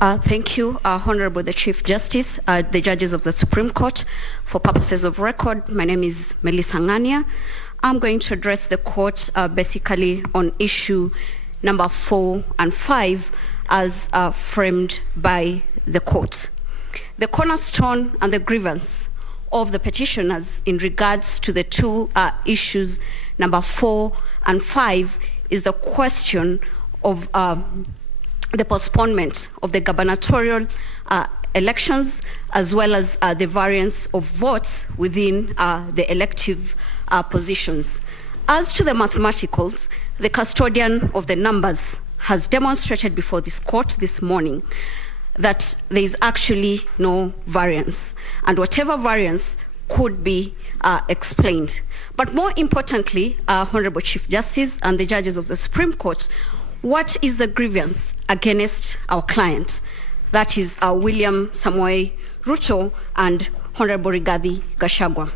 Thank you, Honorable the Chief Justice, the judges of the Supreme Court. For purposes of record, my name is Melissa Ngania. I'm going to address the court basically on issue number 4 and 5 as framed by the court. The cornerstone and the grievance of the petitioners in regards to the two issues, number 4 and 5, is the question of the postponement of the gubernatorial elections, as well as the variance of votes within the elective positions. As to the mathematicals, the custodian of the numbers has demonstrated before this court this morning that there is actually no variance, and whatever variance could be explained. But more importantly, Honorable Chief Justice and the judges of the Supreme Court, what is the grievance against our client? That is William Samoei Ruto and Honorable Rigathi Gachagua.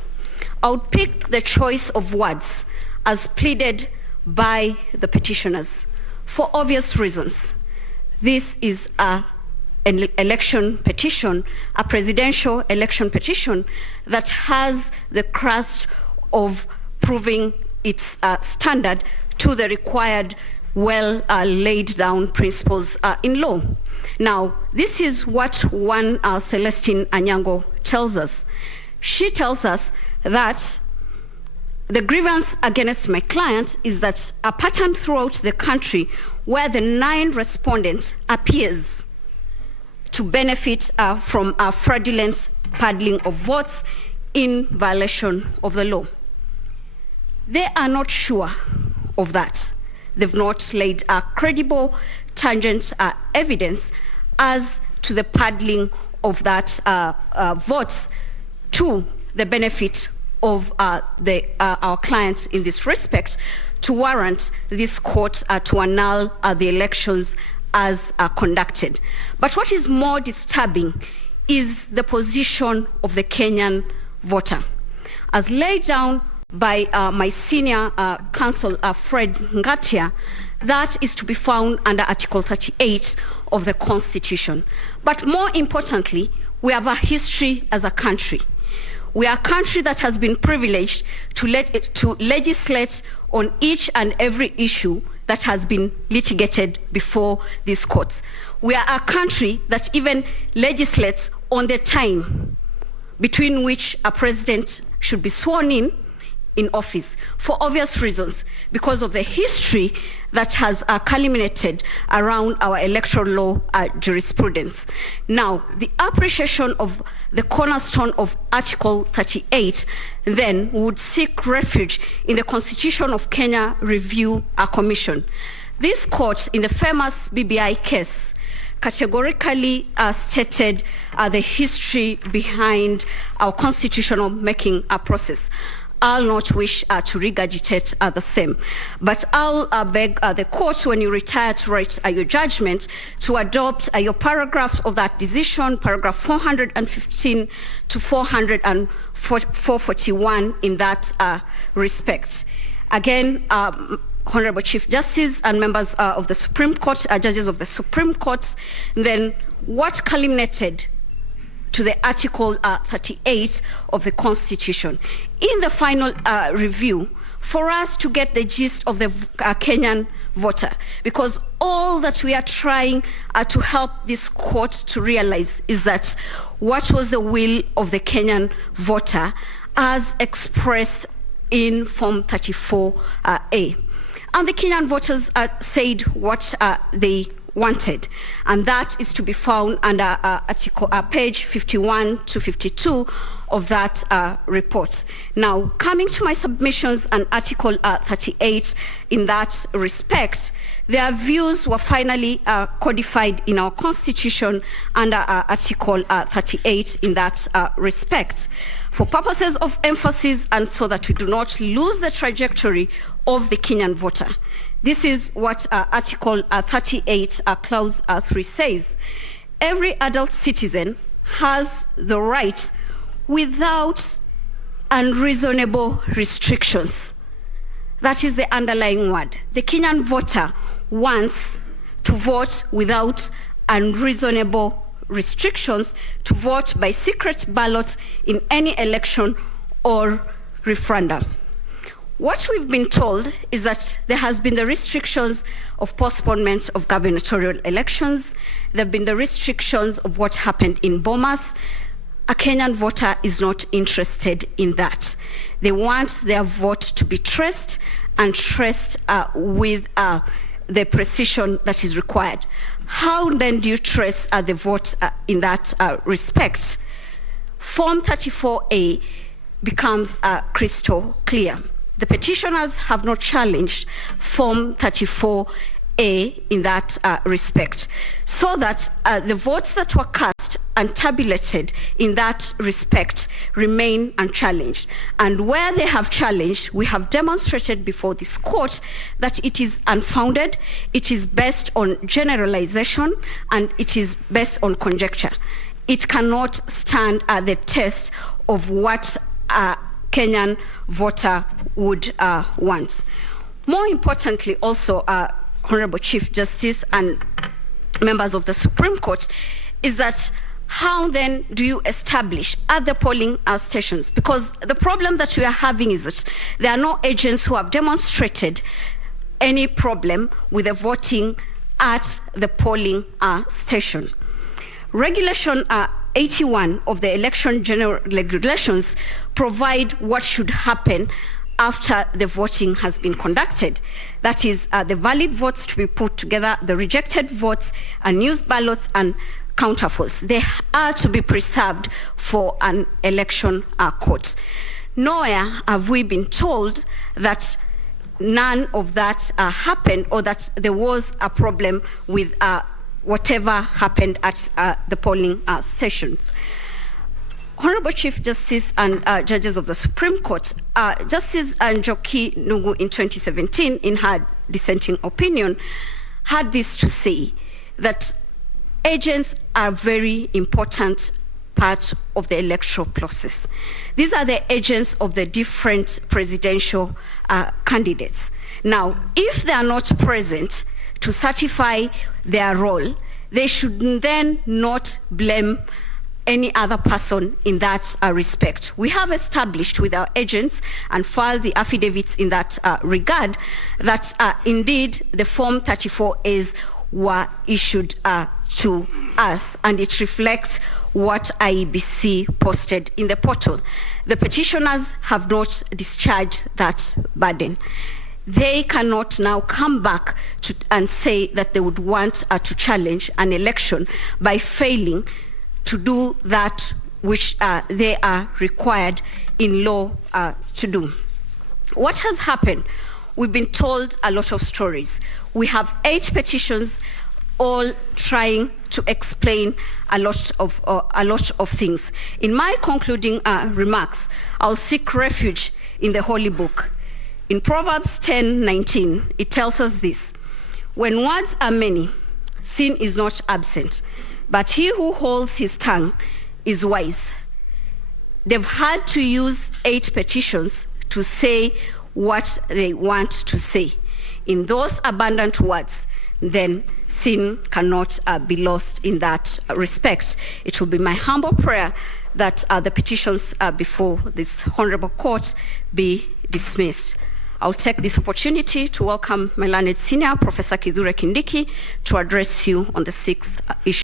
I would pick the choice of words as pleaded by the petitioners for obvious reasons. This is an election petition, a presidential election petition that has the crust of proving its standard to the required laid down principles in law. Now, this is what one Celestine Anyango tells us. She tells us that the grievance against my client is that a pattern throughout the country where the 9 respondents appears to benefit from a fraudulent paddling of votes in violation of the law. They are not sure of that. They've not laid a credible, tangent evidence as to the paddling of that votes to the benefit of our clients in this respect to warrant this court to annul the elections as conducted. But what is more disturbing is the position of the Kenyan voter. As laid down by my senior counsel, Fred Ngania, that is to be found under Article 38 of the Constitution. But more importantly, we have a history as a country. We are a country that has been privileged to legislate on each and every issue that has been litigated before these courts. We are a country that even legislates on the time between which a president should be sworn in office, for obvious reasons, because of the history that has culminated around our electoral law jurisprudence. Now, the appreciation of the cornerstone of Article 38 then would seek refuge in the Constitution of Kenya Review Commission. This court, in the famous BBI case, categorically stated the history behind our constitutional making process. I'll not wish to regurgitate the same, but I'll beg the court, when you retire to write your judgment, to adopt your paragraph of that decision, paragraph 415 to 441 in that respect. Again, Honorable Chief Justice and members of the Supreme Court, judges of the Supreme Court, then what culminated to the Article 38 of the Constitution. In the final review, for us to get the gist of the Kenyan voter, because all that we are trying to help this court to realize is that what was the will of the Kenyan voter as expressed in Form 34A. And the Kenyan voters said what they wanted, and that is to be found under page 51 to 52 of that report. Now, coming to my submissions on Article 38 in that respect, their views were finally codified in our Constitution under Article 38 in that respect. For purposes of emphasis and so that we do not lose the trajectory of the Kenyan voter, this is what Article 38, Clause 3 says. Every adult citizen has the right without unreasonable restrictions. That is the underlying word. The Kenyan voter wants to vote without unreasonable restrictions to vote by secret ballot in any election or referendum. What we've been told is that there has been the restrictions of postponement of gubernatorial elections. There have been the restrictions of what happened in Bomas. A Kenyan voter is not interested in that. They want their vote to be traced and traced with the precision that is required. How then do you trace the vote in that respect? Form 34A becomes crystal clear. The petitioners have not challenged Form 34A in that respect, so that the votes that were cast and tabulated in that respect remain unchallenged. And where they have challenged, we have demonstrated before this court that it is unfounded, it is based on generalization, and it is based on conjecture. It cannot stand the test of what a Kenyan voter would want. More importantly, also, Honorable Chief Justice and members of the Supreme Court, is that how then do you establish at the polling stations? Because the problem that we are having is that there are no agents who have demonstrated any problem with the voting at the polling station. Regulation 81 of the Election General Regulations provide what should happen after the voting has been conducted. That is, the valid votes to be put together, the rejected votes, unused ballots, and counterfolds. They are to be preserved for an election court. Nowhere have we been told that none of that happened, or that there was a problem with whatever happened at the polling stations. Honorable Chief Justice and judges of the Supreme Court, Justice Njoki Nugu in 2017, in her dissenting opinion, had this to say, that agents are a very important part of the electoral process. These are the agents of the different presidential candidates. Now, if they are not present to certify their role, they should then not blame any other person in that respect. We have established with our agents and filed the affidavits in that regard that indeed the Form 34As were issued to us, and it reflects what IEBC posted in the portal. The petitioners have not discharged that burden. They cannot now come back and say that they would want to challenge an election by failing to do that which they are required in law to do. What has happened? We've been told a lot of stories. We have 8 petitions, all trying to explain a lot of things. In my concluding remarks, I'll seek refuge in the Holy Book. In Proverbs 10:19, it tells us this: when words are many, sin is not absent, but he who holds his tongue is wise. They've had to use 8 petitions to say what they want to say. In those abundant words, then sin cannot be lost in that respect. It will be my humble prayer that the petitions before this honorable court be dismissed. I'll take this opportunity to welcome my learned senior, Professor Kithure Kindiki, to address you on the 6th issue.